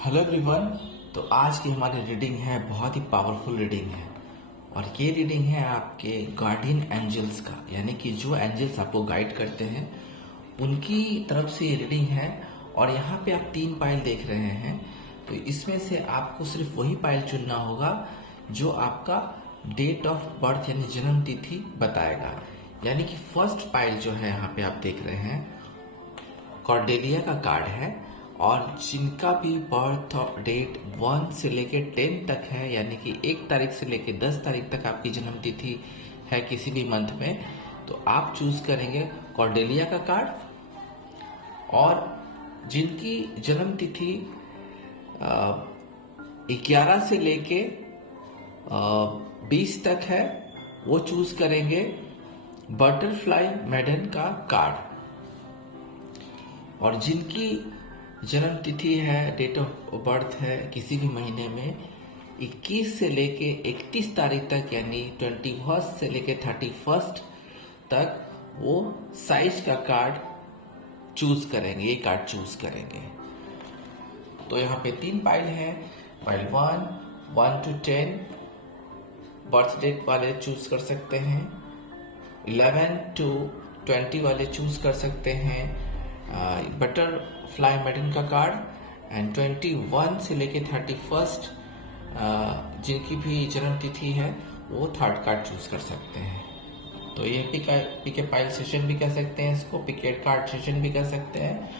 Hello everyone. तो आज की हमारी रीडिंग है बहुत ही पावरफुल रीडिंग है और ये रीडिंग है आपके गार्डियन एंजल्स का, यानी कि जो एंजल्स आपको गाइड करते हैं उनकी तरफ से ये रीडिंग है। और यहाँ पे आप 3 पाइल देख रहे हैं, तो इसमें से आपको सिर्फ वही पाइल चुनना होगा जो आपका डेट ऑफ बर्थ यानी जन्म तिथि बताएगा। यानी कि फर्स्ट पाइल जो है यहाँ पे आप देख रहे हैं कॉर्डेलिया का कार्ड है, और जिनका भी बर्थ डेट 1 से लेके 10 तक है, यानी कि 1 तारीख से लेके 10 तारीख तक आपकी जन्म तिथि है किसी भी मंथ में, तो आप चूज करेंगे कॉर्डेलिया का कार्ड। और जिनकी जन्म तिथि 11 से लेके 20 तक है वो चूज करेंगे बटरफ्लाई मेडन का कार्ड। और जिनकी जन्म तिथि है, डेट ऑफ बर्थ है किसी भी महीने में 21 से लेके 31 तारीख तक, यानी 21 से लेके 31 तक, वो साइज का कार्ड चूज करेंगे, ये कार्ड चूज करेंगे। तो यहाँ पे 3 पाइल है। पाइल 1 to 10 बर्थ डेट वाले चूज कर सकते हैं, 11 to 20 वाले चूज कर सकते हैं बटरफ्लाई मेडन का कार्ड, एंड 21 से लेके 31 जिनकी भी जन्म तिथि है वो थर्ड कार्ड चूज कर सकते हैं। तो ये पिक पाइल सेशन भी कह सकते हैं, इसको पिकेट कार्ड सेशन भी कह सकते हैं।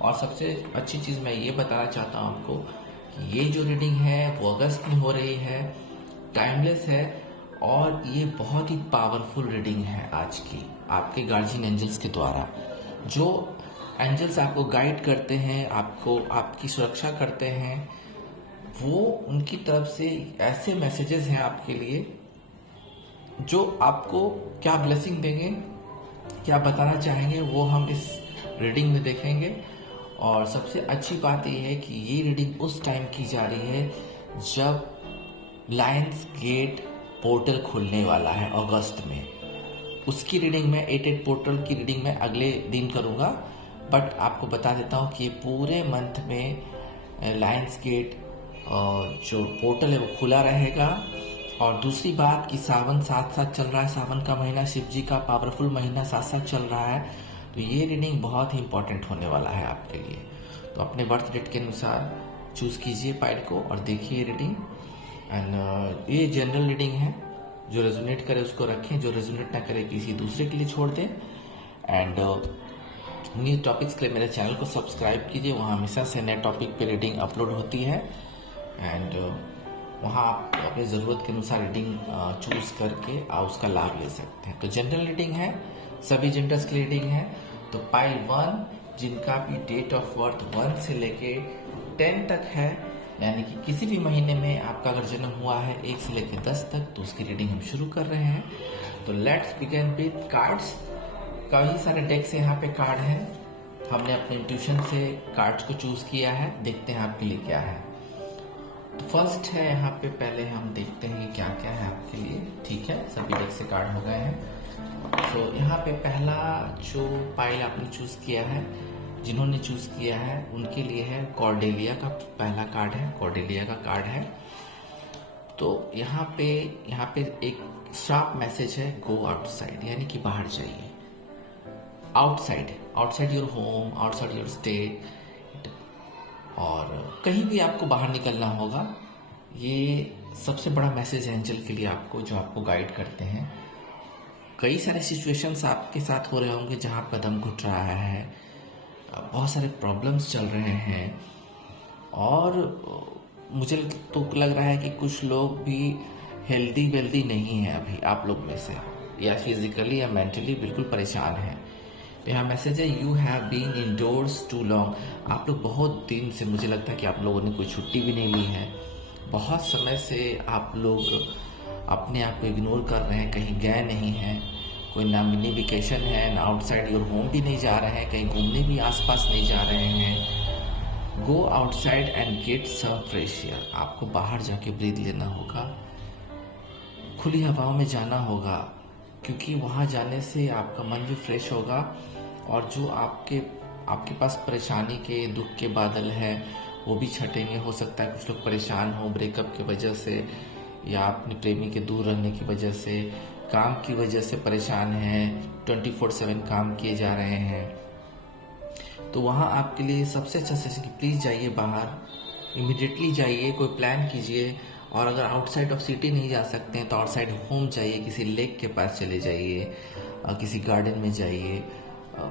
और सबसे अच्छी चीज मैं ये बताना चाहता हूँ आपको कि ये जो रीडिंग है वो अगस्त में हो रही है, टाइमलेस है, और ये बहुत ही पावरफुल रीडिंग है आज की आपके गार्जियन एंजल्स के द्वारा। जो एंजल्स आपको गाइड करते हैं, आपको आपकी सुरक्षा करते हैं, वो उनकी तरफ से ऐसे मैसेजेस हैं आपके लिए जो आपको क्या ब्लेसिंग देंगे, क्या बताना चाहेंगे, वो हम इस रीडिंग में देखेंगे। और सबसे अच्छी बात यह है कि ये रीडिंग उस टाइम की जा रही है जब लायंस गेट पोर्टल खुलने वाला है अगस्त में। उसकी रीडिंग में 8 पोर्टल की रीडिंग में अगले दिन करूंगा, बट आपको बता देता हूँ कि ये पूरे मंथ में लायंस गेट जो पोर्टल है वो खुला रहेगा। और दूसरी बात कि सावन साथ साथ चल रहा है, सावन का महीना शिव जी का पावरफुल महीना साथ साथ चल रहा है, तो ये रीडिंग बहुत ही इंपॉर्टेंट होने वाला है आपके लिए। तो अपने बर्थ डेट के अनुसार चूज कीजिए पाइल को और देखिए रीडिंग। एंड ये जनरल रीडिंग है, जो रेजोनेट करे उसको रखें, जो रेजोनेट ना करे किसी दूसरे के लिए छोड़ दें। एंड न्यू टॉपिक्स के लिए मेरे चैनल को सब्सक्राइब कीजिए, वहाँ हमेशा से नए टॉपिक पे रीडिंग अपलोड होती है। एंड वहाँ आप अपनी ज़रूरत के अनुसार रीडिंग चूज करके आप उसका लाभ ले सकते हैं। तो जनरल रीडिंग है, सभी जेंडर्स की रीडिंग है। तो पाइल 1 जिनका भी डेट ऑफ बर्थ 1 से लेके 10 तक है, यानी कि किसी भी महीने में आपका अगर जन्म हुआ है 1 से लेके 10 तक, तो उसकी रीडिंग हम शुरू कर रहे हैं। तो लेट्स बिगिन विद कार्ड्स। कई सारे डेक से यहाँ पे कार्ड है, हमने अपने इंट्यूशन से कार्ड्स को चूज किया है, देखते हैं आपके लिए क्या है। तो फर्स्ट है यहाँ पे, पहले हम देखते हैं क्या क्या है आपके लिए। ठीक है, सभी डेक से कार्ड हो गए हैं। तो यहाँ पे पहला जो पाइल आपने चूज किया है, जिन्होंने चूज किया है उनके लिए है कॉर्डेलिया का पहला कार्ड है, कॉर्डेलिया का कार्ड है। तो यहाँ पे एक शार्प मैसेज है, गो आउटसाइड, यानी कि बाहर जाइए। Outside your home, outside your state, और कहीं भी आपको बाहर निकलना होगा। ये सबसे बड़ा मैसेज है एंजल के लिए आपको, जो आपको गाइड करते हैं। कई सारे सिचुएशंस आपके साथ हो रहे होंगे जहाँ आपका दम घुट रहा है, बहुत सारे प्रॉब्लम्स चल रहे हैं, और मुझे तो लग रहा है कि कुछ लोग भी हेल्दी वेल्दी नहीं है अभी आप लोग में से, या फिजिकली या मेंटली बिल्कुल परेशान है। यहाँ मैसेज है, you have been indoors too long. आप लोग बहुत दिन से, मुझे लगता है कि आप लोगों ने कोई छुट्टी भी नहीं ली है, बहुत समय से आप लोग अपने आप को इग्नोर कर रहे हैं, कहीं गए नहीं हैं, कोई ना मिनी वेकेशन है, ना आउटसाइड योर होम भी नहीं जा रहे हैं, कहीं घूमने भी आसपास नहीं जा रहे हैं। Go outside and get some fresh air. आपको बाहर जाके ब्रीथ लेना होगा, खुली हवाओं में जाना होगा, क्योंकि वहाँ जाने से आपका मन भी फ्रेश होगा, और जो आपके पास परेशानी के दुख के बादल है वो भी छटेंगे। हो सकता है कुछ लोग परेशान हो ब्रेकअप की वजह से, या अपने प्रेमी के दूर रहने की वजह से, काम की वजह से परेशान हैं, 24/7 काम किए जा रहे हैं। तो वहाँ आपके लिए सबसे अच्छा सजेशन कि प्लीज़ जाइए बाहर, इमिडिएटली जाइए, कोई प्लान कीजिए। और अगर आउटसाइड ऑफ सिटी नहीं जा सकते हैं तो आउटसाइड होम जाइए, किसी लेक के पास चले जाइए, किसी गार्डन में जाइए,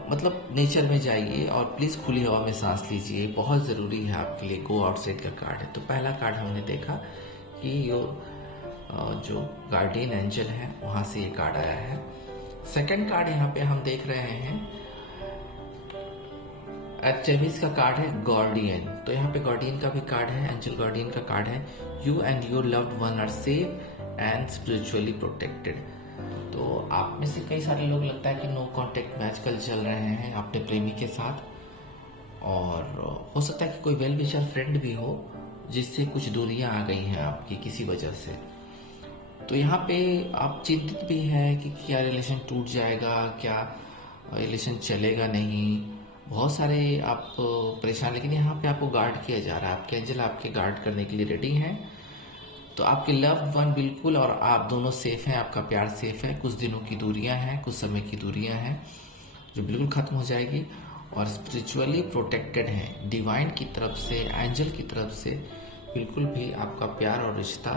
मतलब नेचर में जाइए और प्लीज़ खुली हवा में सांस लीजिए। बहुत ज़रूरी है आपके लिए गो आउटसाइड का कार्ड है। तो पहला कार्ड हमने देखा कि जो गार्डियन एंजल है वहाँ से ये कार्ड आया है। सेकंड कार्ड यहाँ पे हम देख रहे हैं आर्टेमिस का कार्ड है गार्डियन। तो यहाँ पे गार्डियन का भी कार्ड है, एंजल गार्डियन का कार्ड है। You and your loved one are safe and spiritually protected. तो आप में से कई सारे लोग लगता है कि नो कांटेक्ट में आजकल चल रहे हैं अपने प्रेमी के साथ, और हो सकता है कि कोई वेल विशर फ्रेंड भी हो जिससे कुछ दूरियां आ गई हैं आपकी किसी वजह से। तो यहाँ पे आप चिंतित भी हैं कि क्या रिलेशन टूट जाएगा, क्या रिलेशन चलेगा नहीं, बहुत सारे आप परेशान। लेकिन यहाँ पे आपको गार्ड किया जा रहा है, आपके एंजल आपके गार्ड करने के लिए रेडी हैं। तो आपके लव्ड वन बिल्कुल और आप दोनों सेफ हैं, आपका प्यार सेफ है। कुछ दिनों की दूरियां हैं, कुछ समय की दूरियां हैं जो बिल्कुल खत्म हो जाएगी, और स्पिरिचुअली प्रोटेक्टेड हैं डिवाइन की तरफ से, एंजल की तरफ से। बिल्कुल भी आपका प्यार और रिश्ता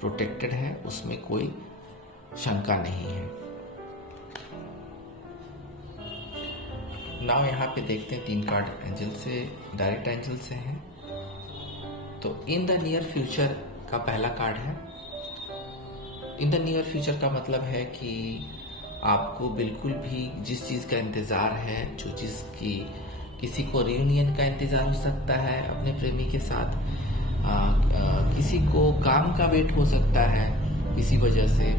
प्रोटेक्टेड है, उसमें कोई शंका नहीं है। नाउ यहाँ पे देखते हैं 3 कार्ड एंजल से, डायरेक्ट एंजल से हैं। तो इन द नियर फ्यूचर का पहला कार्ड है। इन द नियर फ्यूचर का मतलब है कि आपको बिल्कुल भी जिस चीज़ का इंतज़ार है, जो चीज़ की किसी को रियूनियन का इंतज़ार हो सकता है अपने प्रेमी के साथ, किसी को काम का वेट हो सकता है किसी वजह से।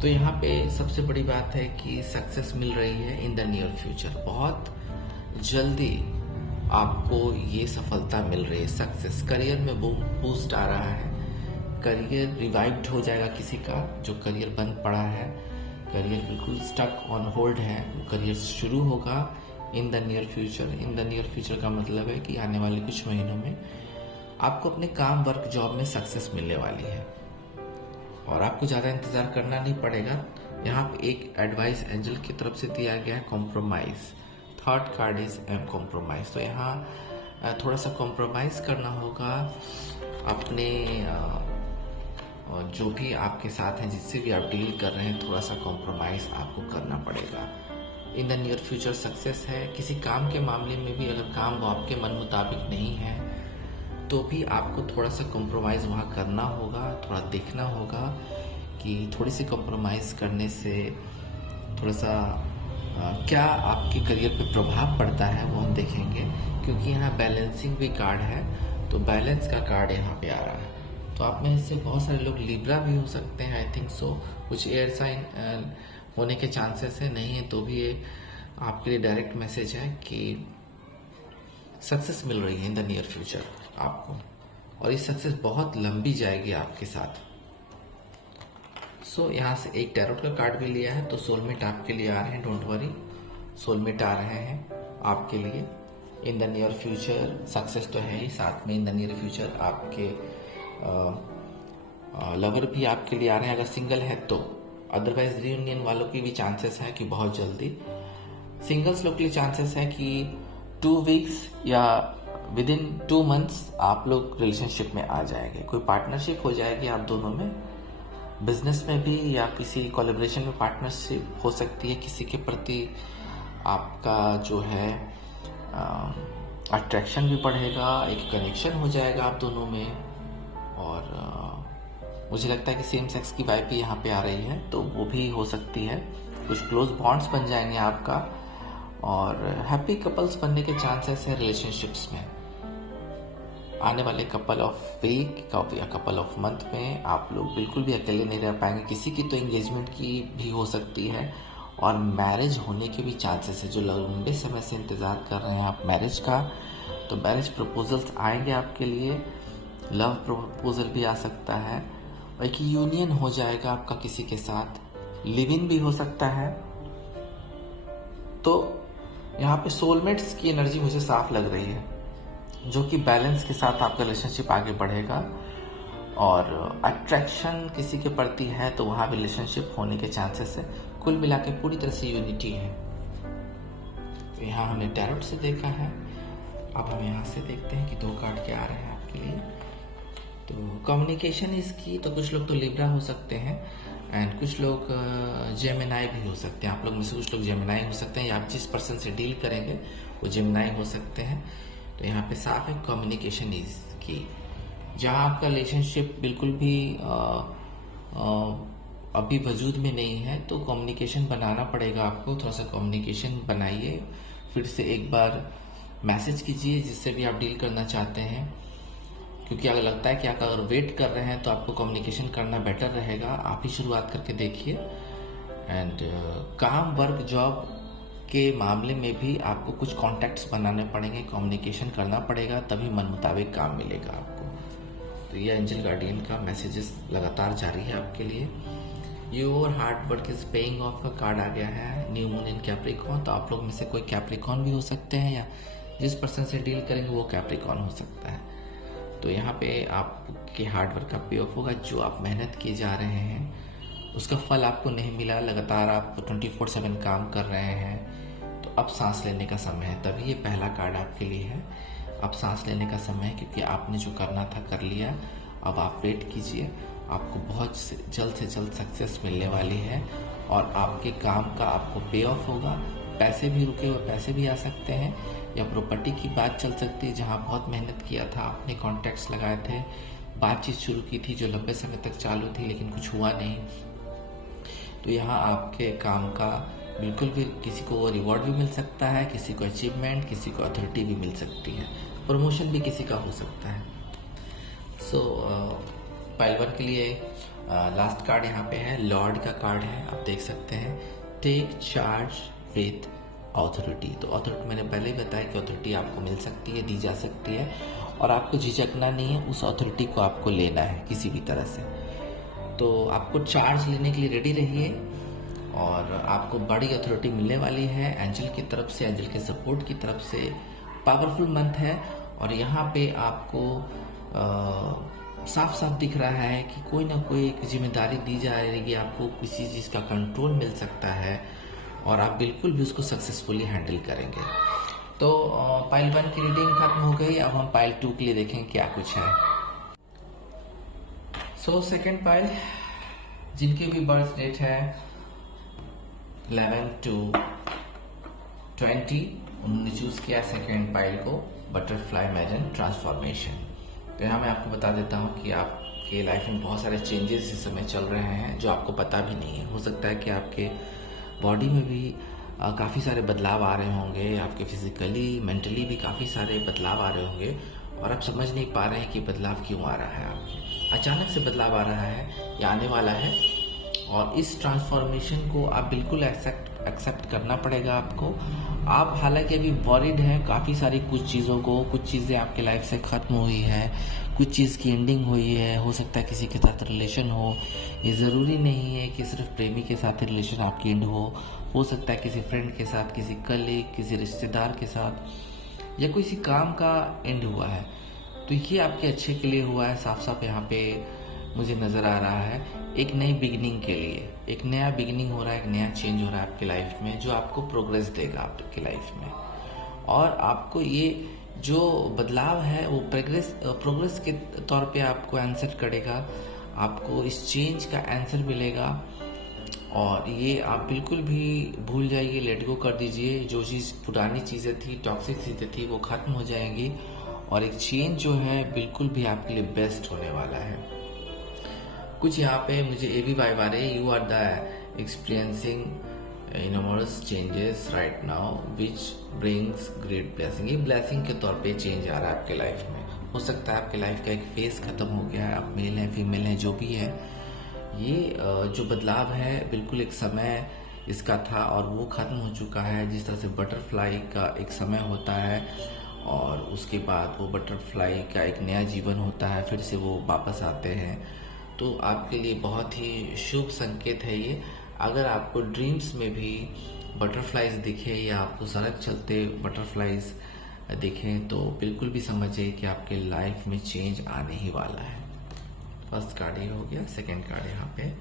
तो यहाँ पे सबसे बड़ी बात है कि सक्सेस मिल रही है इन द नियर फ्यूचर। बहुत जल्दी आपको ये सफलता मिल रही है, सक्सेस। करियर में बूस्ट आ रहा है, करियर रिवाइव्ड हो जाएगा किसी का जो करियर बंद पड़ा है, करियर बिल्कुल स्टक ऑन होल्ड है, वो करियर शुरू होगा in the near future. In the near future का मतलब है कि आने वाले कुछ महीनों में आपको अपने काम, वर्क, जॉब में सक्सेस मिलने वाली है और आपको ज़्यादा इंतज़ार करना नहीं पड़ेगा। यहाँ पे एक एडवाइस एंजल की तरफ से दिया गया है, compromise. Third card is compromise. तो यहाँ थोड़ा सा कॉम्प्रोमाइज़ करना होगा अपने जो भी आपके साथ हैं, जिससे भी आप डील कर रहे हैं, थोड़ा सा कॉम्प्रोमाइज़ आपको करना पड़ेगा। In the near future success है। किसी काम के मामले में भी अगर काम वो आपके मन मुताबिक नहीं है तो भी आपको थोड़ा सा कॉम्प्रोमाइज़ वहाँ करना होगा, थोड़ा देखना होगा कि थोड़ी सी कॉम्प्रोमाइज़ करने से थोड़ा सा क्या आपके करियर पे प्रभाव पड़ता है वो हम देखेंगे, क्योंकि यहाँ बैलेंसिंग भी कार्ड है। तो बैलेंस का कार्ड यहाँ पे आ रहा है। तो आप में से बहुत सारे लोग लिब्रा भी हो सकते हैं, आई थिंक सो। कुछ एयर साइन होने के चांसेस है, नहीं है तो भी ये आपके लिए डायरेक्ट मैसेज है कि सक्सेस मिल रही है इन द नियर फ्यूचर आपको, और ये सक्सेस बहुत लंबी जाएगी आपके साथ। सो यहाँ से एक टैरोट का कार्ड भी लिया है। तो सोलमेट आपके लिए आ रहे हैं, डोंट वरी, सोलमेट आ रहे हैं आपके लिए in the near future. Success तो है ही, साथ में इन द नियर फ्यूचर आपके लवर भी आपके लिए आ रहे हैं अगर सिंगल है तो। अदरवाइज रियूनियन वालों की भी चांसेस है कि बहुत जल्दी। सिंगल्स लोग के लिए चांसेस है कि 2 वीक्स या विद इन 2 मंथ्स आप लोग रिलेशनशिप में आ जाएंगे, कोई पार्टनरशिप हो जाएगी आप दोनों में, बिजनेस में भी या किसी कोलैबोरेशन में पार्टनरशिप हो सकती है। किसी के प्रति आपका जो है अट्रैक्शन भी बढ़ेगा, एक कनेक्शन हो जाएगा आप दोनों में, और मुझे लगता है कि सेम सेक्स की वाइब भी यहाँ पे आ रही है, तो वो भी हो सकती है। कुछ क्लोज बॉन्ड्स बन जाएंगे आपका, और हैप्पी कपल्स बनने के चांसेस है रिलेशनशिप्स में। आने वाले कपल ऑफ वीक या कपल ऑफ मंथ में आप लोग बिल्कुल भी अकेले नहीं रह पाएंगे। किसी की तो एंगेजमेंट की भी हो सकती है, और मैरिज होने के भी चांसेस है। जो लंबे समय से इंतज़ार कर रहे हैं आप मैरिज का, तो मैरिज प्रपोजल्स आएंगे आपके लिए। लव प्रपोजल भी आ सकता है, और एक यूनियन हो जाएगा आपका किसी के साथ, लिव इन भी हो सकता है। तो यहाँ पे सोलमेट्स की एनर्जी मुझे साफ लग रही है। जो कि बैलेंस के साथ आपका रिलेशनशिप आगे बढ़ेगा। और अट्रैक्शन किसी के प्रति है तो वहाँ भी रिलेशनशिप होने के चांसेस है। कुल मिला के पूरी तरह से यूनिटी है। तो यहाँ हमने टैरोट से देखा है, अब हम यहाँ से देखते हैं कि 2 कार्ड क्या आ रहे हैं आपके लिए। तो कम्युनिकेशन इसकी, तो कुछ लोग तो लिब्रा हो सकते हैं एंड कुछ लोग जेमिनाई भी हो सकते हैं। आप लोग में से कुछ लोग जेमिनाई हो सकते हैं, या आप जिस पर्सन से डील करेंगे वो जेमिनाई हो सकते हैं। तो यहाँ पे साफ है कम्युनिकेशन इज की। जहाँ आपका रिलेशनशिप बिल्कुल भी अभी वजूद में नहीं है तो कम्युनिकेशन बनाना पड़ेगा आपको। थोड़ा सा कम्युनिकेशन बनाइए, फिर से एक बार मैसेज कीजिए जिससे भी आप डील करना चाहते हैं, क्योंकि अगर लगता है कि आप अगर वेट कर रहे हैं तो आपको कम्युनिकेशन करना बेटर रहेगा। आप ही शुरुआत करके देखिए। एंड काम, वर्क, जॉब के मामले में भी आपको कुछ कॉन्टैक्ट्स बनाने पड़ेंगे, कम्युनिकेशन करना पड़ेगा, तभी मन मुताबिक काम मिलेगा आपको। तो ये एंजल गार्डियन का मैसेजेस लगातार जारी है आपके लिए। Your hard work is paying off का कार्ड आ गया है, न्यू मून इन कैप्रिकॉन। तो आप लोग में से कोई कैप्रिकॉन भी हो सकते हैं, या जिस पर्सन से डील करेंगे वो कैप्रिकॉन हो सकता है। तो यहाँ पे आपके हार्ड वर्क का पे ऑफ होगा। जो आप मेहनत किए जा रहे हैं उसका फल आपको नहीं मिला, लगातार आप 24/7 काम कर रहे हैं, तो अब सांस लेने का समय है। तभी ये पहला कार्ड आपके लिए है, अब सांस लेने का समय है, क्योंकि आपने जो करना था कर लिया। अब आप वेट कीजिए, आपको बहुत जल्द से जल्द सक्सेस मिलने वाली है और आपके काम का आपको पे ऑफ होगा। पैसे भी रुके हुए पैसे भी आ सकते हैं, या प्रॉपर्टी की बात चल सकती है जहां बहुत मेहनत किया था आपने, कॉन्टैक्ट्स लगाए थे, बातचीत शुरू की थी जो लंबे समय तक चालू थी लेकिन कुछ हुआ नहीं। तो यहाँ आपके काम का बिल्कुल भी किसी को रिवॉर्ड भी मिल सकता है, किसी को अचीवमेंट, किसी को अथॉरिटी भी मिल सकती है, प्रमोशन भी किसी का हो सकता है। सो पाइल 1 के लिए लास्ट कार्ड यहाँ पे है, लॉर्ड का कार्ड है, आप देख सकते हैं। Take charge with authority. तो ऑथोरिटी मैंने पहले ही बताया कि ऑथोरिटी आपको मिल सकती है, दी जा सकती है, और आपको झिझकना नहीं है, उस ऑथोरिटी को आपको लेना है किसी भी तरह से। तो आपको चार्ज लेने के लिए रेडी रहिए, और आपको बड़ी अथॉरिटी मिलने वाली है एंजल की तरफ से, एंजल के सपोर्ट की तरफ से। पावरफुल मंथ है, और यहाँ पे आपको साफ साफ दिख रहा है कि कोई ना कोई एक जिम्मेदारी दी जा रही है आपको, किसी चीज़ का कंट्रोल मिल सकता है और आप बिल्कुल भी उसको सक्सेसफुली हैंडल करेंगे। तो पाइल 1 की रीडिंग खत्म हो गई, अब हम पाइल 2 के लिए देखें क्या कुछ है। सो सेकेंड पाइल, जिनकी भी बर्थ डेट है 11 to 20, उन्होंने चूज किया सेकेंड पाइल को, बटरफ्लाई मैजन ट्रांसफॉर्मेशन। तो यहाँ मैं आपको बता देता हूँ कि आपके लाइफ में बहुत सारे चेंजेस इस समय चल रहे हैं जो आपको पता भी नहीं है। हो सकता है कि आपके बॉडी में भी काफ़ी सारे बदलाव आ रहे होंगे, आपके फिजिकली मेंटली भी काफ़ी सारे बदलाव आ रहे होंगे, और आप समझ नहीं पा रहे हैं कि बदलाव क्यों आ रहा है। आपके अचानक से बदलाव आ रहा है या आने वाला है, और इस ट्रांसफॉर्मेशन को आप बिल्कुल एक्सेप्ट करना पड़ेगा आपको। आप हालांकि अभी वॉरिड हैं काफ़ी सारी कुछ चीज़ों को, कुछ चीज़ें आपके लाइफ से ख़त्म हुई है, कुछ चीज़ की एंडिंग हुई है, हो सकता है किसी के साथ रिलेशन हो, ये ज़रूरी नहीं है कि सिर्फ प्रेमी के साथ रिलेशन आपकी एंड हो सकता है किसी फ्रेंड के साथ, किसी कलीग, किसी रिश्तेदार के साथ, या किसी काम का एंड हुआ है। तो ये आपके अच्छे के लिए हुआ है, साफ साफ यहाँ पे मुझे नज़र आ रहा है। एक नई बिगिनिंग के लिए एक नया बिगिनिंग हो रहा है, एक नया चेंज हो रहा है आपकी लाइफ में, जो आपको प्रोग्रेस देगा आपकी लाइफ में, और आपको ये जो बदलाव है वो प्रोग्रेस के तौर पे आपको आंसर करेगा, आपको इस चेंज का आंसर मिलेगा। और ये आप बिल्कुल भी भूल जाइए, लेट गो कर दीजिए। जो चीज़ पुरानी चीज़ें थी, टॉक्सिक चीज़ें थी, वो ख़त्म हो जाएंगी, और एक चेंज जो है बिल्कुल भी आपके लिए बेस्ट होने वाला है। कुछ यहाँ पे मुझे ये भी वाइब आ रही है, you are the experiencing enormous changes right now which brings great blessing. ये ब्लेसिंग के तौर पे चेंज आ रहा है आपके लाइफ में। हो सकता है आपके लाइफ का एक फेज खत्म हो गया है, आप मेल हैं फीमेल हैं जो भी है, ये जो बदलाव है बिल्कुल एक समय इसका था और वो ख़त्म हो चुका है। जिस तरह से बटरफ्लाई का एक समय होता है और उसके बाद वो बटरफ्लाई का एक नया जीवन होता है, फिर से वो वापस आते हैं, तो आपके लिए बहुत ही शुभ संकेत है ये। अगर आपको ड्रीम्स में भी बटरफ्लाइज दिखे या आपको सड़क चलते बटरफ्लाइज दिखें तो बिल्कुल भी समझिए कि आपके लाइफ में चेंज आने ही वाला है। फर्स्ट कार्ड ये हो गया। सेकंड कार्ड यहाँ पे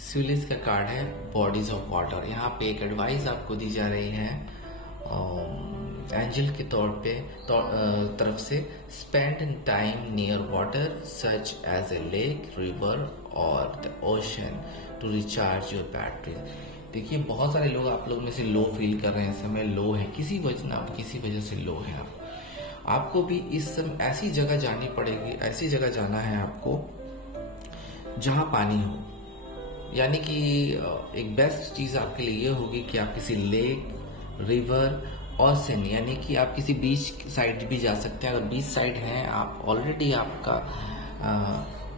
स्यूलिस का कार्ड है, बॉडीज ऑफ वाटर। यहाँ पे एक एडवाइस आपको दी जा रही है एंजल के तौर पे तरफ से, spend time near water such as a lake, river और the ocean to recharge your battery. देखिए बहुत सारे लोग, आप लोग में से लो फील कर रहे हैं, इस समय लो है, किसी वजह से लो है आपको भी इस समय ऐसी जगह जानी पड़ेगी, ऐसी जगह जाना है आपको जहां पानी हो। यानी कि एक बेस्ट चीज आपके लिए ये होगी कि आप किसी लेक, रिवर और ओशन, यानी कि आप किसी बीच साइड भी जा सकते हैं। अगर बीच साइड हैं आप, ऑलरेडी आपका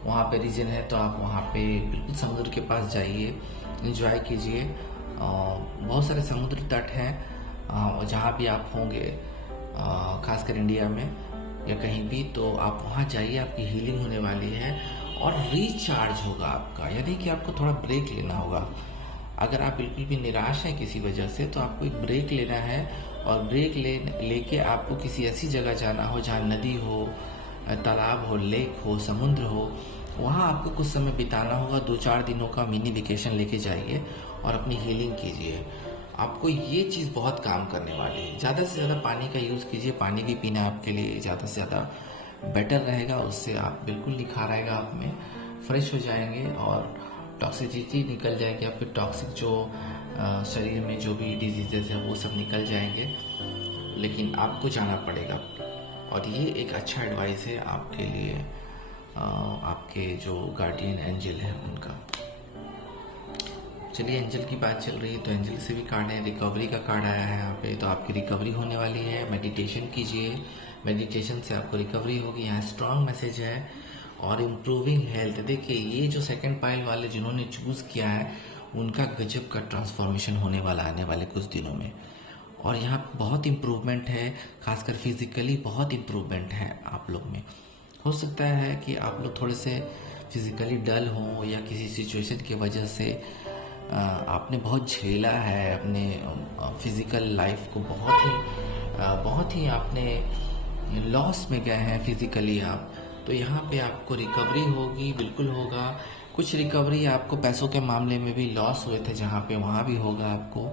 वहाँ पे रीजन है, तो आप वहाँ पे बिल्कुल समुद्र के पास जाइए, एंजॉय कीजिए। बहुत सारे समुद्र तट हैं जहाँ भी आप होंगे, खासकर इंडिया में या कहीं भी, तो आप वहाँ जाइए, आपकी हीलिंग होने वाली है और रिचार्ज होगा आपका। यानी कि आपको थोड़ा ब्रेक लेना होगा। अगर आप बिल्कुल भी निराश हैं किसी वजह से, तो आपको एक ब्रेक लेना है और ब्रेक लेके आपको किसी ऐसी जगह जाना हो जहाँ नदी हो, तालाब हो, लेक हो, समुद्र हो। वहाँ आपको कुछ समय बिताना होगा। 2-4 दिनों का मिनी वेकेशन लेके जाइए और अपनी हीलिंग कीजिए। आपको ये चीज़ बहुत काम करने वाली है। ज़्यादा से ज़्यादा पानी का यूज़ कीजिए। पानी भी पीना आपके लिए ज़्यादा से ज़्यादा बेटर रहेगा। उससे आप बिल्कुल निखार आएगा आप में, फ्रेश हो जाएंगे और टॉक्सिसिटी निकल जाएगी। आपके टॉक्सिक जो शरीर में जो भी डिजीजेज है वो सब निकल जाएंगे। लेकिन आपको जाना पड़ेगा और ये एक अच्छा एडवाइस है आपके लिए, आपके जो गार्डियन एंजल है उनका। चलिए, एंजल की बात चल रही है तो एंजल से भी कार्ड है, रिकवरी का कार्ड आया है यहाँ पे। तो आपकी रिकवरी होने वाली है। मेडिटेशन कीजिए, मेडिटेशन से आपको रिकवरी होगी। यहाँ स्ट्रांग मैसेज है और इम्प्रूविंग हेल्थ। देखिए ये जो सेकंड पाइल वाले जिन्होंने चूज किया है, उनका गजब का ट्रांसफॉर्मेशन होने वाला आने वाले कुछ दिनों में। और यहाँ बहुत इम्प्रूवमेंट है, खासकर फिजिकली बहुत इम्प्रूवमेंट है आप लोग में। हो सकता है कि आप लोग थोड़े से फिजिकली डल हों या किसी सिचुएशन की वजह से आपने बहुत झेला है अपने फिजिकल लाइफ को, बहुत ही आपने लॉस में गए हैं फिजिकली आप। तो यहाँ पे आपको रिकवरी होगी, बिल्कुल होगा। कुछ रिकवरी आपको पैसों के मामले में भी लॉस हुए थे जहाँ पे, वहाँ भी होगा। आपको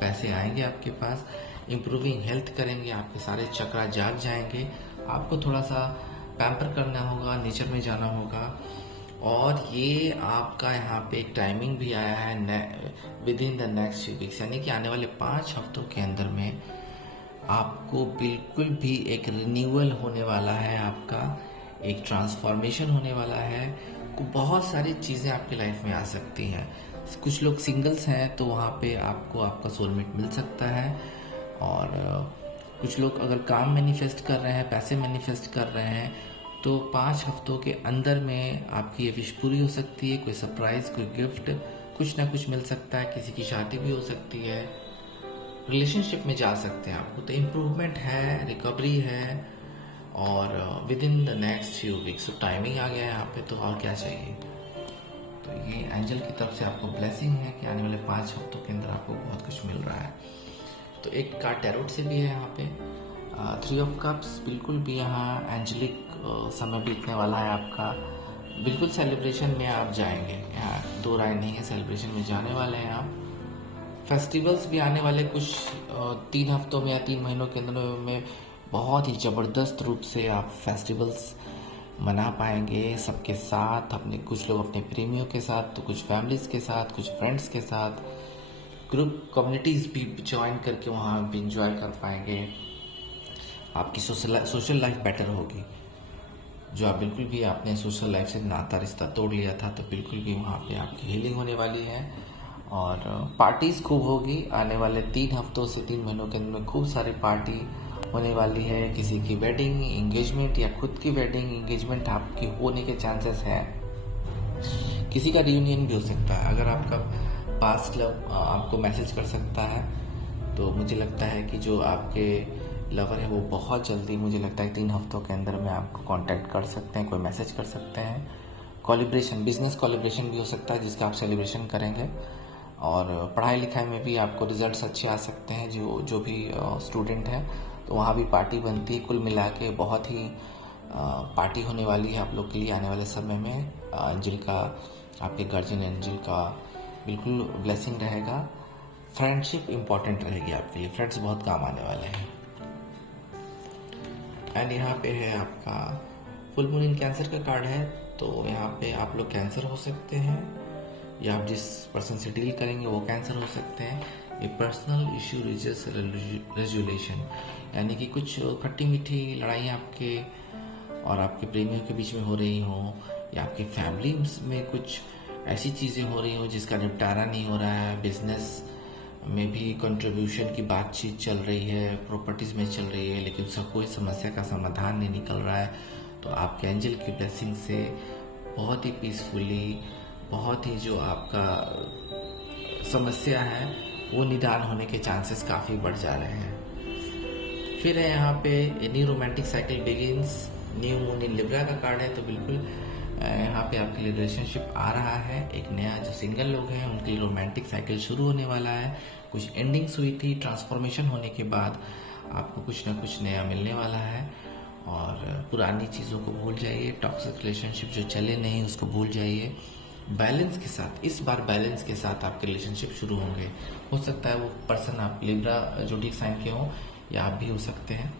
पैसे आएंगे आपके पास। इम्प्रूविंग हेल्थ करेंगे, आपके सारे चक्रा जाग जाएंगे। आपको थोड़ा सा पैम्पर करना होगा, नेचर में जाना होगा। और ये आपका यहाँ पे एक टाइमिंग भी आया है with in the next 2 weeks, यानी कि आने वाले 5 हफ्तों के अंदर में आपको बिल्कुल भी एक रिन्यूअल होने वाला है, आपका एक ट्रांसफॉर्मेशन होने वाला है। बहुत सारी चीज़ें आपकी लाइफ में आ सकती हैं। कुछ लोग सिंगल्स हैं तो वहाँ पे आपको आपका सोलमेट मिल सकता है। और कुछ लोग अगर काम मैनिफेस्ट कर रहे हैं, पैसे मैनिफेस्ट कर रहे हैं, तो 5 हफ्तों के अंदर में आपकी ये विश पूरी हो सकती है। कोई सरप्राइज, कोई गिफ्ट, कुछ ना कुछ मिल सकता है। किसी की शादी भी हो सकती है, रिलेशनशिप में जा सकते हैं आपको। तो इम्प्रूवमेंट है, रिकवरी है और with in the next few weeks. तो टाइमिंग आ गया है यहाँ पे, तो और क्या चाहिए। तो ये एंजल की तरफ से आपको ब्लेसिंग है कि आने वाले 5 हफ्तों के अंदर आपको बहुत कुछ मिल रहा है। तो एक कार्ड टैरोट से भी है यहाँ पे, 3 ऑफ कप्स। बिल्कुल भी यहाँ एंजलिक समय बीतने वाला है आपका। बिल्कुल सेलिब्रेशन में आप जाएंगे, यहाँ 2 राय नहीं है, सेलिब्रेशन में जाने वाले हैं आप। फेस्टिवल्स भी आने वाले कुछ 3 हफ्तों में या 3 महीनों के अंदर में बहुत ही ज़बरदस्त रूप से आप फेस्टिवल्स मना पाएंगे सबके साथ। अपने कुछ लोग अपने प्रेमियों के साथ, तो कुछ फैमिलीज के साथ, कुछ फ्रेंड्स के साथ, ग्रुप कम्युनिटीज़ भी ज्वाइन करके वहाँ भी इंजॉय कर पाएंगे। आपकी सोशल लाइफ बेटर होगी। जो आप बिल्कुल भी आपने सोशल लाइफ से नाता रिश्ता तोड़ लिया था, तो बिल्कुल भी वहाँ पे आपकी हीलिंग होने वाली है। और पार्टीज़ खूब होगी आने वाले 3 हफ्तों से 3 महीनों के अंदर में। खूब सारी पार्टी होने वाली है। किसी की वेडिंग, एंगेजमेंट या खुद की वेडिंग, एंगेजमेंट आपकी होने के चांसेस हैं। किसी का रियूनियन भी हो सकता है। अगर आपका पास्ट लव आपको मैसेज कर सकता है, तो मुझे लगता है कि जो आपके लवर है वो बहुत जल्दी, मुझे लगता है 3 हफ्तों के अंदर में आपको कांटेक्ट कर सकते हैं, कोई मैसेज कर सकते हैं। कोलिब्रेशन, बिजनेस कोलिब्रेशन भी हो सकता है जिसका आप सेलिब्रेशन करेंगे। और पढ़ाई लिखाई में भी आपको रिजल्ट्स अच्छे आ सकते हैं। जो भी स्टूडेंट है, तो वहाँ भी पार्टी बनती है। कुल मिला के बहुत ही पार्टी होने वाली है आप लोग के लिए आने वाले समय में। एंजल का, आपके गार्जियन एंजल का बिल्कुल ब्लेसिंग रहेगा। फ्रेंडशिप इम्पॉर्टेंट रहेगी आपके लिए, फ्रेंड्स बहुत काम आने वाले हैं। एंड यहाँ पे है आपका फुल मून इन कैंसर का कार्ड है, तो यहाँ पे आप लोग कैंसर हो सकते हैं या आप जिस पर्सन से डील करेंगे वो कैंसर हो सकते हैं। ये पर्सनल इश्यू रेजोल्यूशन, यानी कि कुछ खट्टी मीठी लड़ाई आपके और आपके प्रेमियों के बीच में हो रही हो, या आपकी फैमिली में कुछ ऐसी चीज़ें हो रही हो जिसका निपटारा नहीं हो रहा है। बिजनेस में भी कंट्रीब्यूशन की बातचीत चल रही है, प्रॉपर्टीज़ में चल रही है, लेकिन उसका कोई समस्या का समाधान नहीं निकल रहा है। तो आपके एंजल की ब्लेसिंग से बहुत ही पीसफुली, बहुत ही जो आपका समस्या है वो निदान होने के चांसेस काफ़ी बढ़ जा रहे हैं। फिर है यहाँ पे new romantic cycle begins, new moon in Libra का कार्ड है, तो बिल्कुल यहाँ पे आपके लिए रिलेशनशिप आ रहा है। एक नया जो सिंगल लोग हैं उनके लिए रोमांटिक साइकिल शुरू होने वाला है। कुछ एंडिंग्स हुई थी, ट्रांसफॉर्मेशन होने के बाद आपको कुछ ना कुछ नया मिलने वाला है। और पुरानी चीज़ों को भूल जाइए, टॉक्सिक रिलेशनशिप जो चले नहीं उसको भूल जाइए। बैलेंस के साथ, इस बार बैलेंस के साथ आपके रिलेशनशिप शुरू होंगे। हो सकता है वो पर्सन आप लिब्रा ज़ोडिएक साइन के हों या आप भी हो सकते हैं।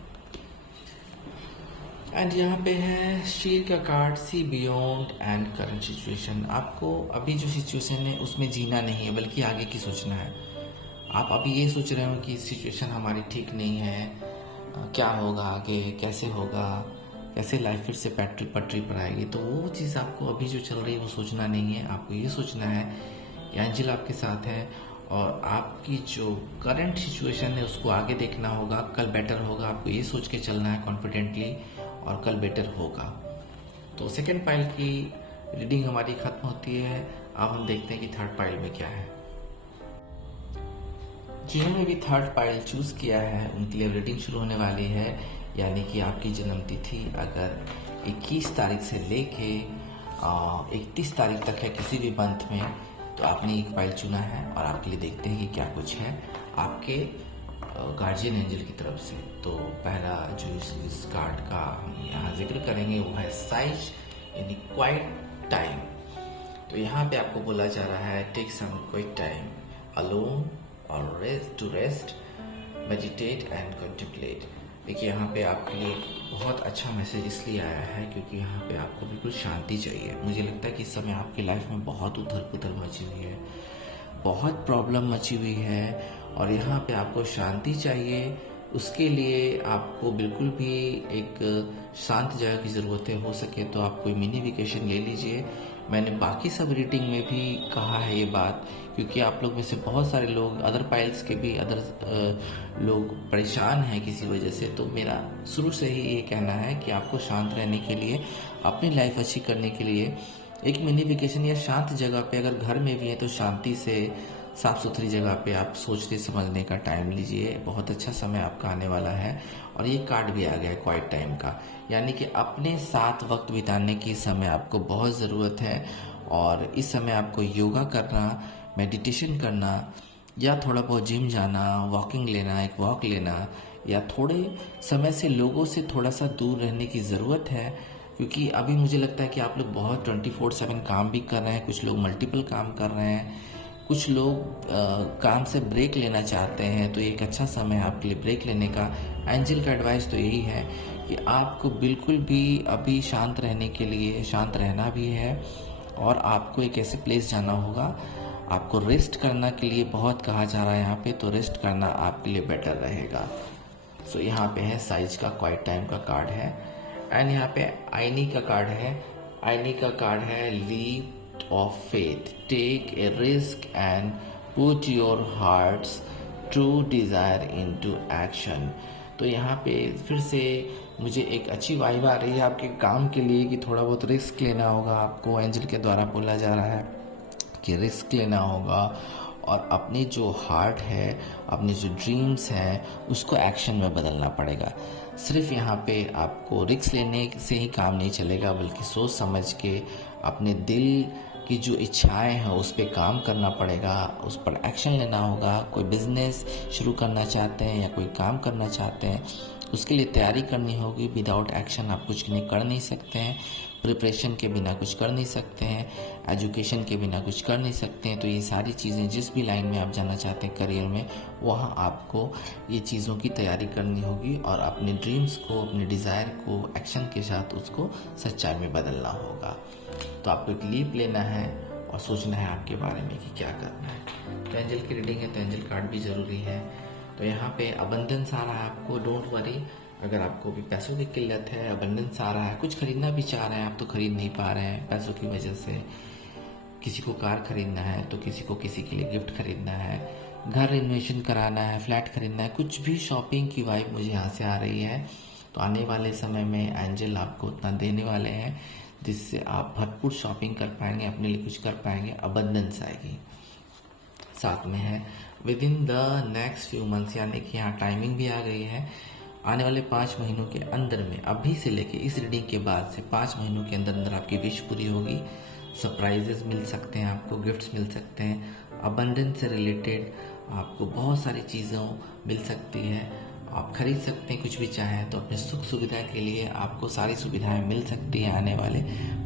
एंड यहाँ पे है शीर का card, see beyond and current situation. आपको अभी जो सिचुएशन है उसमें जीना नहीं है, बल्कि आगे की सोचना है। आप अभी ये सोच रहे हो कि सिचुएशन हमारी ठीक नहीं है, क्या होगा आगे, कैसे होगा, कैसे लाइफ फिर से पटरी पर आएगी। तो वो चीज़ आपको अभी जो चल रही है वो सोचना नहीं है। आपको ये सोचना है कि एंजल आपके साथ है और आपकी जो करंट सिचुएशन है उसको आगे देखना होगा। कल बेटर होगा, आपको ये सोच के चलना है कॉन्फिडेंटली, और कल बेटर होगा। तो सेकेंड पाइल की रीडिंग हमारी खत्म होती है। अब हम देखते हैं कि थर्ड पाइल में क्या है। जिन्होंने भी थर्ड पाइल चूज किया है उनके लिए रीडिंग शुरू होने वाली है। यानी कि आपकी जन्म तिथि अगर 21 तारीख से लेके 31 तारीख तक है किसी भी मंथ में, तो आपने एक पाइल चुना है और आपके लिए देखते हैं कि क्या कुछ है आपके गार्जियन एंजल की तरफ से। तो पहला जो इस कार्ड का हम यहाँ जिक्र करेंगे वो है साइज, यानी क्वाइट टाइम। तो यहाँ पे आपको बोला जा रहा है take some quiet time alone और रेस्ट, मेडिटेट एंड कंटेम्पलेट। देखिए यहाँ पे आपके लिए बहुत अच्छा मैसेज इसलिए आया है क्योंकि यहाँ पे आपको बिल्कुल शांति चाहिए। मुझे लगता है कि इस समय आपकी लाइफ में बहुत उथल पुथल मची हुई है, बहुत प्रॉब्लम मची हुई है, और यहाँ पे आपको शांति चाहिए। उसके लिए आपको बिल्कुल भी एक शांत जगह की ज़रूरत है। हो सके तो आप कोई मिनी वेकेशन ले लीजिए। मैंने बाकी सब रीडिंग में भी कहा है ये बात, क्योंकि आप लोग में से बहुत सारे लोग, अदर पाइल्स के भी लोग परेशान हैं किसी वजह से। तो मेरा शुरू से ही ये कहना है कि आपको शांत रहने के लिए, अपनी लाइफ अच्छी करने के लिए एक मिनी वेकेशन या शांत जगह पे, अगर घर में भी है तो शांति से साफ़ सुथरी जगह पे आप सोचने समझने का टाइम लीजिए। बहुत अच्छा समय आपका आने वाला है। और ये कार्ड भी आ गया है क्वाइट टाइम का, यानी कि अपने साथ वक्त बिताने की समय आपको बहुत ज़रूरत है। और इस समय आपको योगा करना, मेडिटेशन करना, या थोड़ा बहुत जिम जाना, वॉकिंग लेना, एक वॉक लेना, या थोड़े समय से लोगों से थोड़ा सा दूर रहने की ज़रूरत है। क्योंकि अभी मुझे लगता है कि आप लोग बहुत 24/7 काम भी कर रहे हैं, कुछ लोग मल्टीपल काम कर रहे हैं, कुछ लोग काम से ब्रेक लेना चाहते हैं। तो एक अच्छा समय है आपके लिए ब्रेक लेने का। एंजल का एडवाइस तो यही है कि आपको बिल्कुल भी अभी शांत रहने के लिए, शांत रहना भी है, और आपको एक ऐसे प्लेस जाना होगा, आपको रेस्ट करना के लिए बहुत कहा जा रहा है यहाँ पे, तो रेस्ट करना आपके लिए बेटर रहेगा। सो यहाँ पे है साइज का क्वाइट टाइम का कार्ड है। एंड यहाँ पे आईनी का कार्ड है। आईनी का कार्ड है leap of faith, take a risk and put your heart's true desire into action। तो यहाँ पे फिर से मुझे एक अच्छी वाइब आ रही है आपके काम के लिए कि थोड़ा बहुत रिस्क लेना होगा आपको। एंजल के द्वारा बोला जा रहा है कि रिस्क लेना होगा और अपनी जो हार्ट है, अपने जो ड्रीम्स हैं, उसको एक्शन में बदलना पड़ेगा। सिर्फ यहाँ पे आपको रिस्क लेने से ही काम नहीं चलेगा, बल्कि सोच समझ के अपने दिल की जो इच्छाएं हैं उस पर काम करना पड़ेगा, उस पर एक्शन लेना होगा। कोई बिजनेस शुरू करना चाहते हैं या कोई काम करना चाहते हैं, उसके लिए तैयारी करनी होगी। विदाउट एक्शन आप कुछ नहीं कर नहीं सकते हैं। प्रिपरेशन के बिना कुछ कर नहीं सकते हैं। एजुकेशन के बिना कुछ कर नहीं सकते हैं। तो ये सारी चीज़ें जिस भी लाइन में आप जाना चाहते हैं करियर में, वहाँ आपको ये चीज़ों की तैयारी करनी होगी और अपने ड्रीम्स को, अपने डिज़ायर को एक्शन के साथ उसको सच्चाई में बदलना होगा। तो आपको एक लीप लेना है और सोचना है आपके बारे में कि क्या करना है। तो एंजल की रीडिंग है तो एंजल कार्ड भी ज़रूरी है। तो यहाँ पे अबंडेंस आ रहा है आपको, डोंट वरी। अगर आपको भी पैसों की किल्लत है, अबंडेंस आ रहा है, कुछ खरीदना भी चाह रहे हैं आप तो खरीद नहीं पा रहे हैं पैसों की वजह से, किसी को कार खरीदना है तो किसी को किसी के लिए गिफ्ट खरीदना है, घर रिनोवेशन कराना है, फ्लैट खरीदना है, कुछ भी शॉपिंग की वाइब मुझे यहाँ से आ रही है। तो आने वाले समय में एंजल आपको उतना देने वाले हैं जिससे आप भरपूर शॉपिंग कर पाएंगे, अपने लिए कुछ कर पाएंगे, अबंडेंस आएगी। साथ में है with in the next few months, यानी कि यहाँ टाइमिंग भी आ गई है। आने वाले 5 महीनों के अंदर में, अभी से लेके इस रीडिंग के बाद से 5 महीनों के अंदर अंदर आपकी विश पूरी होगी। सरप्राइजेस मिल सकते हैं आपको, गिफ्ट्स मिल सकते हैं, अबंडेंस से रिलेटेड आपको बहुत सारी चीज़ों मिल सकती है। आप खरीद सकते हैं कुछ भी चाहें तो, अपने सुख सुविधा के लिए आपको सारी सुविधाएं मिल सकती हैं आने वाले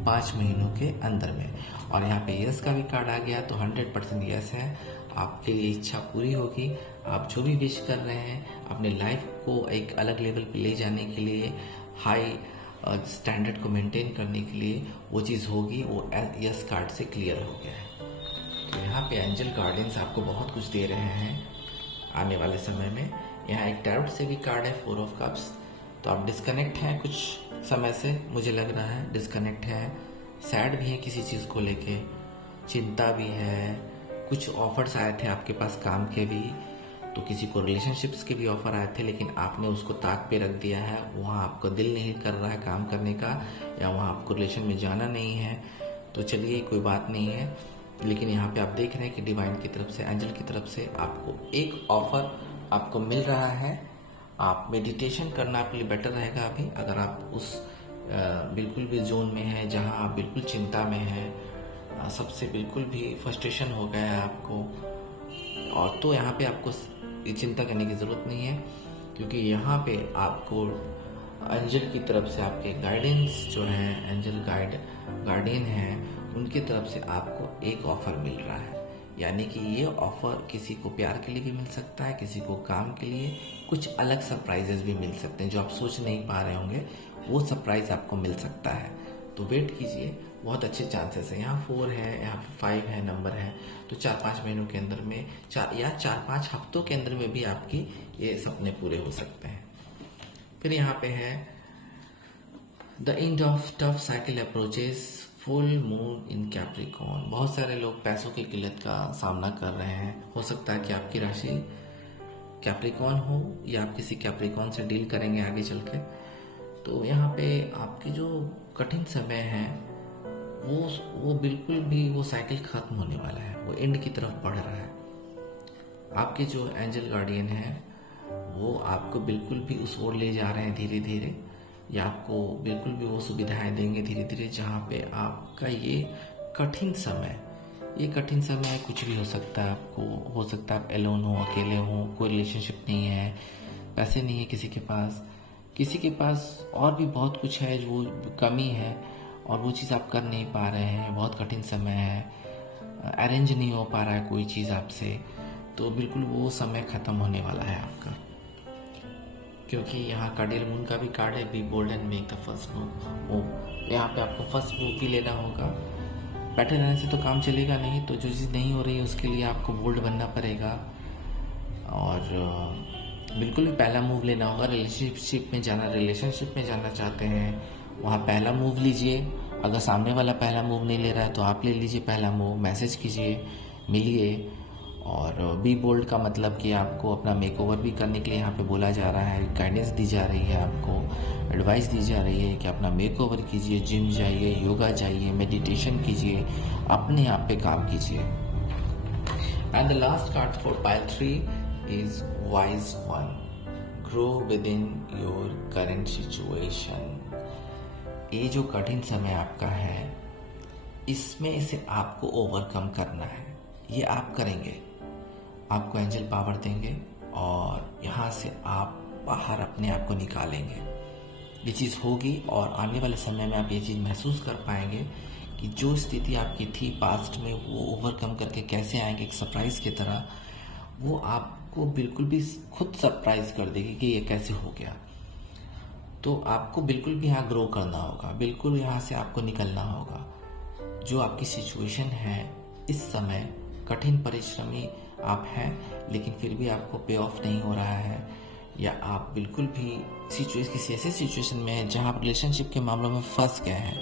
5 महीनों के अंदर में। और यहाँ पे यस का भी कार्ड आ गया तो 100% यस है, आपके लिए इच्छा पूरी होगी। आप जो भी विश कर रहे हैं अपने लाइफ को एक अलग लेवल पे ले जाने के लिए, हाई स्टैंडर्ड को मेंटेन करने के लिए वो चीज़ होगी, वो यस कार्ड से क्लियर हो गया है। तो यहाँ पे एंजल गार्डियंस आपको बहुत कुछ दे रहे हैं आने वाले समय में। यहाँ एक टैरोट से भी कार्ड है 4 ऑफ कप्स। तो आप डिस्कनेक्ट हैं कुछ समय से, मुझे लग रहा है डिस्कनेक्ट है, सैड भी है किसी चीज़ को लेके, चिंता भी है, कुछ ऑफर्स आए थे आपके पास काम के भी, तो किसी को रिलेशनशिप्स के भी ऑफर आए थे लेकिन आपने उसको ताक पे रख दिया है। वहाँ आपका दिल नहीं कर रहा है काम करने का, या वहाँ आपको रिलेशन में जाना नहीं है। तो चलिए कोई बात नहीं है, लेकिन यहाँ पे आप देख रहे हैं कि डिवाइन की तरफ से, एंजल की तरफ से आपको एक ऑफर आपको मिल रहा है। आप मेडिटेशन करना आपके लिए बेटर रहेगा अभी, अगर आप उस बिल्कुल भी जोन में है जहाँ आप बिल्कुल चिंता में है, सबसे बिल्कुल भी फ्रस्ट्रेशन हो गया है आपको, और तो यहाँ पे आपको चिंता करने की ज़रूरत नहीं है, क्योंकि यहाँ पे आपको एंजल की तरफ से आपके गाइडेंस जो है, एंजल गार्डियन है, उनकी तरफ से आपको एक ऑफ़र मिल रहा है। यानी कि ये ऑफ़र किसी को प्यार के लिए भी मिल सकता है, किसी को काम के लिए, कुछ अलग सरप्राइजेस भी मिल सकते हैं जो आप सोच नहीं पा रहे होंगे, वो सरप्राइज आपको मिल सकता है। तो वेट कीजिए, बहुत अच्छे चांसेस है। यहाँ 4 है, यहाँ 5 है, नंबर है, तो 4-5 महीनों के अंदर में, 4-5 हफ्तों के अंदर में भी आपकी ये सपने पूरे हो सकते हैं। फिर यहाँ पे है the end of tough cycle approaches, full moon in Capricorn. बहुत सारे लोग पैसों की किल्लत का सामना कर रहे हैं। हो सकता है कि आपकी राशि कैप्रिकॉर्न हो, या आप किसी कैप्रिकॉर्न से डील करेंगे आगे चल के। तो यहाँ पे आपकी जो कठिन समय है वो बिल्कुल भी, वो साइकिल खत्म होने वाला है, वो एंड की तरफ बढ़ रहा है। आपके जो एंजल गार्डियन है वो आपको बिल्कुल भी उस ओर ले जा रहे हैं धीरे धीरे, या आपको बिल्कुल भी वो सुविधाएं देंगे धीरे धीरे, जहाँ पे आपका ये कठिन समय कुछ भी हो सकता है। आपको हो सकता है आप एलोन हो, अकेले हो, कोई रिलेशनशिप नहीं है, पैसे नहीं है किसी के पास और भी बहुत कुछ है जो कमी है, और वो चीज़ आप कर नहीं पा रहे हैं, बहुत कठिन समय है, अरेंज नहीं हो पा रहा है कोई चीज़ आपसे, तो बिल्कुल वो समय ख़त्म होने वाला है आपका। क्योंकि यहाँ कार्डियल मून का भी कार्ड है, be bold and make the first move. यहाँ पे आपको फर्स्ट मूव भी लेना होगा। बैठे रहने से तो काम चलेगा नहीं, तो जो चीज़ नहीं हो रही है उसके लिए आपको बोल्ड बनना पड़ेगा, और बिल्कुल भी पहला मूव लेना होगा। रिलेशनशिप में जाना चाहते हैं, वहाँ पहला मूव लीजिए। अगर सामने वाला पहला मूव नहीं ले रहा है तो आप ले लीजिए पहला मूव, मैसेज कीजिए, मिलिए। और बी बोल्ड का मतलब कि आपको अपना मेकओवर भी करने के लिए यहाँ पे बोला जा रहा है, गाइडेंस दी जा रही है, आपको एडवाइस दी जा रही है कि अपना मेकओवर कीजिए, जिम जाइए, योगा जाइए, मेडिटेशन कीजिए, अपने आप पे काम कीजिए। And the last card for pile 3 is wise one, grow with in your current situation. ये जो कठिन समय आपका है, इसमें से आपको ओवरकम करना है, ये आप करेंगे। आपको एंजल पावर देंगे और यहाँ से आप बाहर अपने आप को निकालेंगे। ये चीज़ होगी और आने वाले समय में आप ये चीज़ महसूस कर पाएंगे कि जो स्थिति आपकी थी पास्ट में वो ओवरकम करके कैसे आएंगे एक सरप्राइज़ की तरह, वो आपको बिल्कुल भी खुद सरप्राइज़ कर देगी कि ये कैसे हो गया। तो आपको बिल्कुल भी यहाँ ग्रो करना होगा, बिल्कुल यहाँ से आपको निकलना होगा। जो आपकी सिचुएशन है इस समय, कठिन परिश्रमी आप हैं लेकिन फिर भी आपको पे ऑफ नहीं हो रहा है, या आप बिल्कुल भी किसी ऐसे सिचुएशन में हैं जहाँ आप रिलेशनशिप के मामलों में फंस गए हैं,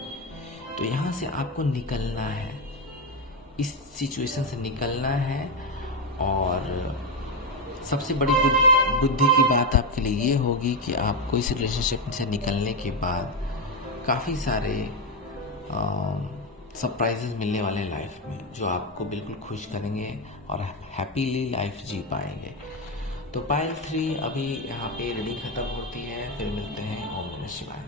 तो यहाँ से आपको निकलना है, इस सिचुएशन से निकलना है। और सबसे बड़ी बुद्धि की बात आपके लिए ये होगी कि आपको इस रिलेशनशिप से निकलने के बाद काफ़ी सारे सरप्राइजेस मिलने वाले लाइफ में, जो आपको बिल्कुल खुश करेंगे और हैप्पीली लाइफ जी पाएंगे। तो पायल 3 अभी यहाँ पे रीडिंग खत्म होती है, फिर मिलते हैं। ओम नमः शिवाय।